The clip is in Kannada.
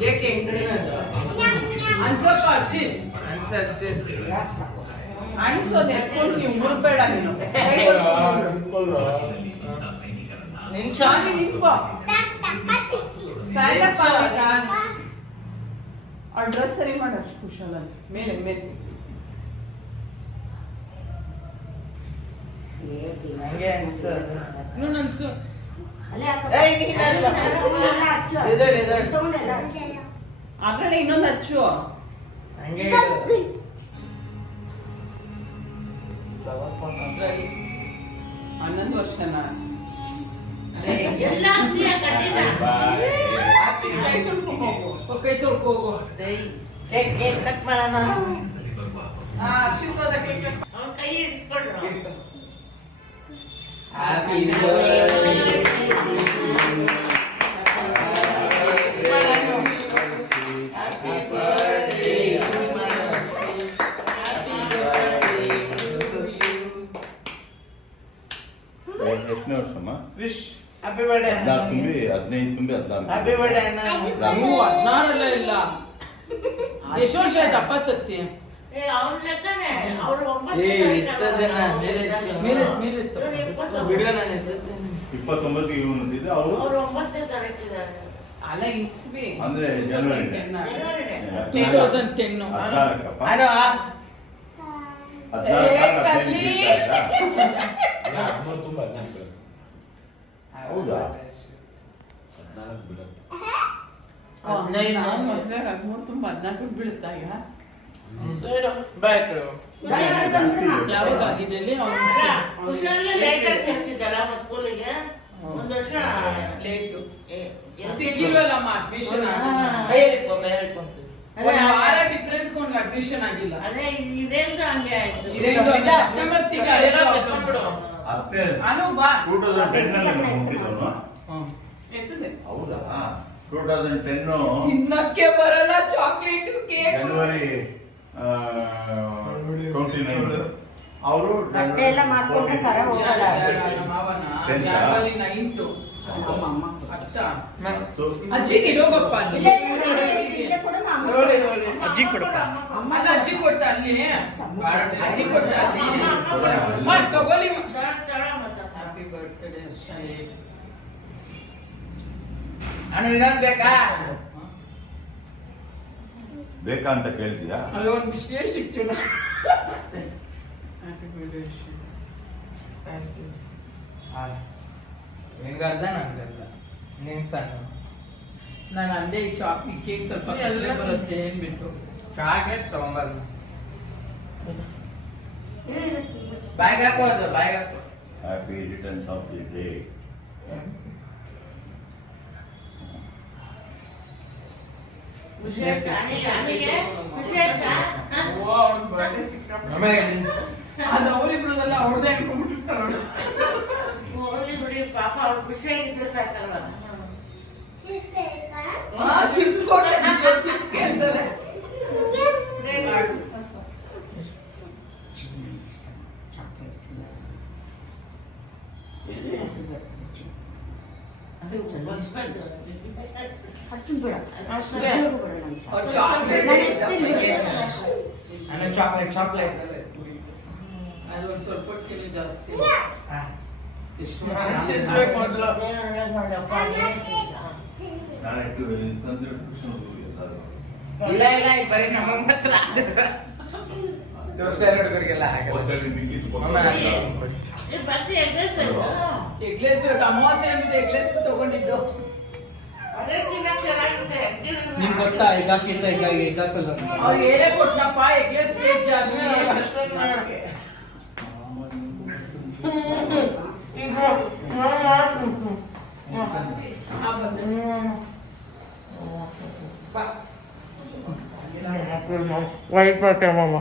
ಕೇಕ್ ಹೆಂಗ್ರಿ ಅನ್ಸಪ್ಪ ಅರ್ಶಿನ್ ಅನ್ಸೋದು ಎತ್ಕೊಂಡು ನೀವು ಮುರ್ಬೇಡ ನೀನು ನಿಂತ್ಕೋ ಸ್ಟ್ಯಾಂಡ್ ಅಪ್ ಆ ಡ್ರೆಸ್ ಸರಿ ಮಾಡು ಅಷ್ಟು ಕುಶಲಲ್ಲಿ ಮೇಲೆ ಮೇಲೆ ಹಂಗೆ ಅನ್ಸು ಇನ್ನೂ ಅನ್ಸು ಅದ್ರಲ್ಲಿ ಇನ್ನೊಂದು ಹಚ್ಚು ಹಂಗೆ 11 ವರ್ಷನಾ ಕೈ ತೊಳ್ಕೋಗು ಕಟ್ ಮಾಡೋಣ ಕೈ ಹಿಡಿಸ್ಕೊಳ್ರು Happy birthday Happy birthday ಎಷ್ಟನೇ ವರ್ಷಮ್ಮ ವಿಶ್ ಹ್ಯಾಪಿ ಬರ್ತ್ಡೇ 14 ತುಂಬಿ 15 ತುಂಬಿ 14 ಹ್ಯಾಪಿ ಬರ್ತ್ಡೇ ಅಣ್ಣ ನೀವು 16 ಅಲ್ಲ ಇಲ್ಲ ಎಷ್ಟು ವರ್ಷ ಆಯ್ತು ಅಪ್ಪ ಸತ್ತಿ ಅವ್ರ ಲೆಕ್ಕನೇ ಅವರು 9 ವಿಡಿಯೋ ನಾನು 29 ಗೆ ಇವನು ಇದ್ದ ಅವರು 9ನೇ ತಾರೀಕಿದ್ದಾರೆ ಅಲ್ಲ ಇಸ್ವಿ ಅಂದ್ರೆ ಜನವರಿ 2010 ಅಣ್ಣ ಹೌದಾ ತುಂಬಾ 14 ಬೀಳುತ್ತಾ ಈಗ ಒಂದು ವರ್ಷ ಲೇಟು ಸಿಗಿಲ್ವಲ್ಲಮ್ಮ ಅಡ್ಮಿಷನ್ ವಾರ ಡಿಫರೆನ್ಸ್ ಕೊಂಡು ಅಡ್ಮಿಷನ್ ಆಗಿಲ್ಲ ಅದೇ ಇದೇಂದು ಹಂಗೆ ಆಯ್ತು ಸೆಪ್ಟೆಂಬರ್ ತಿಂಗಳು ಹೌದಾ 2010 ತಿನ್ನಕ್ಕೆ ಬರಲ್ಲ ಚಾಕ್ಲೇಟ್ ಕೇಕ್ ಜನವರಿ 29 ಅವರು ಬಟ್ಟೆ ಎಲ್ಲ ಮಾಡ್ಕೊಂಡ್ರೆ ಕರ ಹೋಗಲ್ಲ ಮಾವನ ಜನವರಿ 9th ಅಜ್ಜಿಗೆ ಹೋಗಪ್ಪ ಅಲ್ಲಿ ಅಜ್ಜಿ ಕೊಡಪ್ಪ ಅಲ್ಲ ಅಜ್ಜಿ ಕೊಟ್ಟ ಅಲ್ಲಿ ಅಜ್ಜಿ ಕೊಟ್ಟ ಅಲ್ಲಿ ಮತ್ತೆ ತಗೊಳ್ಳಿ ಹ್ಯಾಪಿ ಬರ್ತ್ಡೇ ಅಣ್ಣ ಇನ್ನೊಂದು ಬೇಕಾ ಬೇಕಾ ಅಂತ ಕೇಳ್ತೀಯಾ ಅಲ್ಲಿ ಒಂದು ಸ್ಟೇಜ್ ಇಟ್ಟು ಹ್ಯಾಪಿ ಬರ್ತ್ಡೇ ನಿನ್ಗರ್ಧ ನಂಗರ್ಧ ನೀನ್ ಸಣ್ಣ ನಾನು ಅಂದೆ ಈ ಚಾಕ್ಲೇಟ್ ಕೇಕ್ ಸ್ವಲ್ಪ ಕಸಲೆ ಬರುತ್ತೆ ಏನ್ಬಿಟ್ಟು ಚಾಕ್ಲೇಟ್ ತಗೊಂಬರ್ದು ಬ್ಯಾಗ್ ಹಾಕೋದು ಬ್ಯಾಗ್ ಹಾಕೋ happy returns of the day ಖುಷಿ ಆಯ್ತಾ ಖುಷಿ ಆಯ್ತಾ ಅದು ಅವರಿಬ್ರದೆಲ್ಲ ಅವ್ರದೇ ಅನ್ಕೊಂಡ್ಬಿಟ್ಟಿರ್ತಾರ ಪಾಪ ಅವ್ರು ಖುಷಿಯಾಗಿದ್ರೆ ಸಾಕಲ್ವ ಚಿಪ್ಸ್ ಕೊಡ್ತಾರೆ ಚಿಪ್ಸ್ಗೆ ಅಂತಾರೆ ಚಾಕ್ಲೇಟ್ ಚಾಕ್ಲೇಟ್ ಅದೊಂದು ಸ್ವಲ್ಪ ಕಿಲೋ ಜಾಸ್ತಿ ಎಷ್ಟು ಮೊದಲು ಇಲ್ಲ ಇಲ್ಲ ಬರೀ ನಮಗ್ ಮಾತ್ರ ಎಗ್ಲೆಸ್ ಅಮಾವಾಸ್ಯೆ ಅಂದಿದ್ದು ಎಗ್ಲೆಸ್ ತಗೊಂಡಿದ್ದು ನಿಮ್ಗೆ ಗೊತ್ತಾ ಈಗಾಕಿಂತ ಈಗ ಹಾಕಲ್ಲ ಅವ್ರು ಏನೇ ಕೊಟ್ಟನಪ್ಪ ಎಗ್ಲೆಸ್ ಜಾಸ್ತಿ ಅಷ್ಟೊಂದು ಮಾಡೋಕೆ ವೈಟ್ ಬಟ್ಟೆ ಮಾಮ